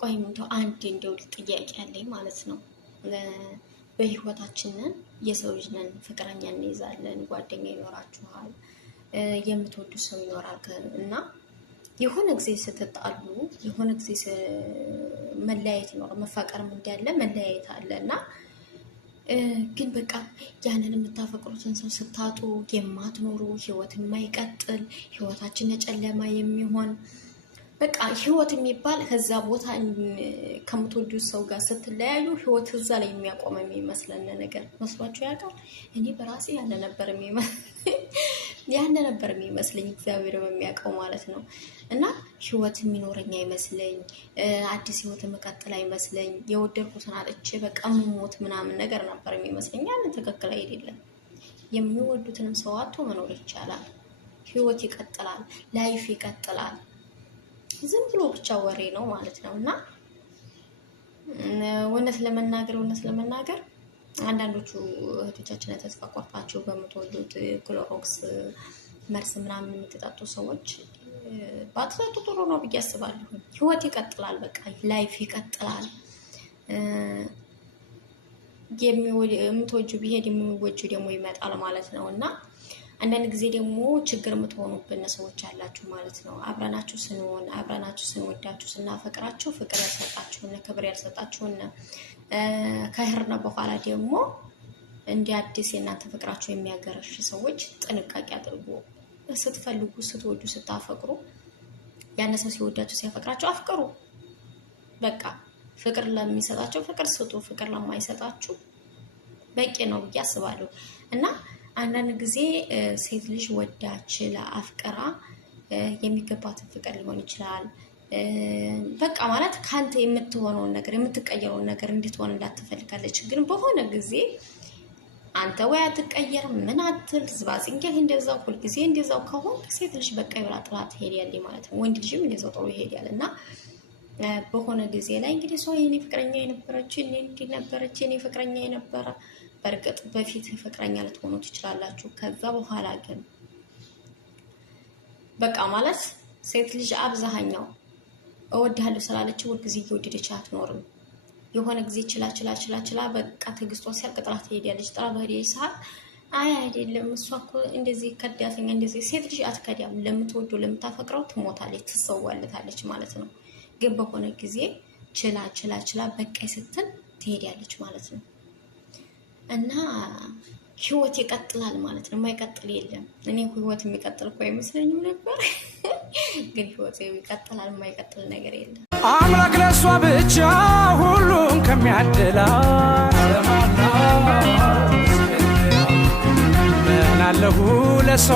ቆይ እንደው አንድ እንደው ጥያቄ አለኝ ማለት ነው። በህይወታችን የሰው ልጅ ነን፣ ፍቅረኛ እንይዛለን፣ ጓደኛ ይኖራችኋል፣ የምትወዱት ሰው ይኖራል እና የሆነ ጊዜ ስትጣሉ የሆነ ጊዜ መለያየት ይኖራል። መፋቀርም እንዳለ መለያየት አለ እና ግን በቃ ያንን የምታፈቅሩትን ሰው ስታጡ የማትኖሩ ህይወት የማይቀጥል ህይወታችን ጨለማ የሚሆን በቃ ህይወት የሚባል ከዛ ቦታ ከምትወዱት ሰው ጋር ስትለያዩ ህይወት እዛ ላይ የሚያቆም የሚመስለን ነገር መስሏችሁ ያውቃል? እኔ በራሴ ያነ ነበር የሚመስለኝ እግዚአብሔር በሚያውቀው ማለት ነው። እና ህይወት የሚኖረኝ አይመስለኝ፣ አዲስ ህይወት መቀጠል አይመስለኝ፣ የወደድኩትን አጥቼ በቃ ሞት ምናምን ነገር ነበር የሚመስለኝ። ያንን ትክክል አይደለም። የሚወዱትንም ሰው አጥቶ መኖር ይቻላል። ህይወት ይቀጥላል፣ ላይፍ ይቀጥላል። ዝም ብሎ ብቻ ወሬ ነው ማለት ነው። እና እውነት ለመናገር አንዳንዶቹ እህቶቻችን ተስፋ ቆርጣችሁ በምትወዱት ክሎሮክስ መርስ ምናምን የምትጠጡ ሰዎች ባትጠጡ ጥሩ ነው ብዬ አስባለሁ። ህይወት ይቀጥላል፣ በቃ ላይፍ ይቀጥላል። የምትወጁ ቢሄድ የሚወጁ ደግሞ ይመጣል ማለት ነው። እና አንዳንድ ጊዜ ደግሞ ችግር የምትሆኑብን ሰዎች አላችሁ ማለት ነው። አብረናችሁ ስንሆን አብረናችሁ ስንወዳችሁ ስናፈቅራችሁ ፍቅር ያልሰጣችሁን ክብር ያልሰጣችሁን ከህርና በኋላ ደግሞ እንደ አዲስ የእናንተ ፍቅራችሁ የሚያገረሽ ሰዎች ጥንቃቄ አድርጉ። ስትፈልጉ ስትወዱ ስታፈቅሩ ያን ሰው ሲወዳችሁ ሲያፈቅራችሁ አፍቅሩ። በቃ ፍቅር ለሚሰጣችሁ ፍቅር ስጡ፣ ፍቅር ለማይሰጣችሁ በቂ ነው ብዬ አስባለሁ። እና አንዳንድ ጊዜ ሴት ልጅ ወዳች ለአፍቀራ የሚገባትን ፍቅር ሊሆን ይችላል። በቃ ማለት ካንተ የምትሆነውን ነገር የምትቀየረውን ነገር እንድትሆን እንዳትፈልጋለች። ግን በሆነ ጊዜ አንተ ወይ አትቀየር ምን አትል ዝባዝንገህ እንደዛው ሁሉ ጊዜ እንደዛው ከሆነ ሴት ልጅ በቃ ይብላ ጥላት ሄዲያል ማለት ነው። ወንድ ልጅም እንደዛው ጥሩ ይሄዳል። እና በሆነ ጊዜ ላይ እንግዲህ ሰው የኔ ፍቅረኛ የነበረች እኔ እንዲነበረች የኔ ፍቅረኛ የነበረ በርግጥ በፊት ፍቅረኛ ልትሆኑ ትችላላችሁ። ከዛ በኋላ ግን በቃ ማለት ሴት ልጅ አብዛኛው እወድሃለሁ ስላለች ሁሉ ጊዜ እየወደደች አትኖርም። የሆነ ጊዜ ችላ በቃ ትግስቷ ሲያልቅ ጥላት ትሄዳለች። ጥላ በሄደች ሰዓት አይ አይደለም እሷ እኮ እንደዚህ ከዳተኛ እንደዚህ ሴት ልጅ አትከዳም። ለምትወደው ለምታፈቅረው ትሞታለች፣ ትሰዋለታለች ማለት ነው። ግን በሆነ ጊዜ ችላ በቃ ስትል ትሄዳለች ማለት ነው። እና ህይወት ይቀጥላል ማለት ነው። የማይቀጥል የለም። እኔ ህይወት የሚቀጥል እኮ አይመስለኝም ነበር፣ ግን ህይወት ይቀጥላል። የማይቀጥል ነገር የለም። አምላክ ለሷ ብቻ ሁሉን ከሚያድላ ምናለሁ ለሶ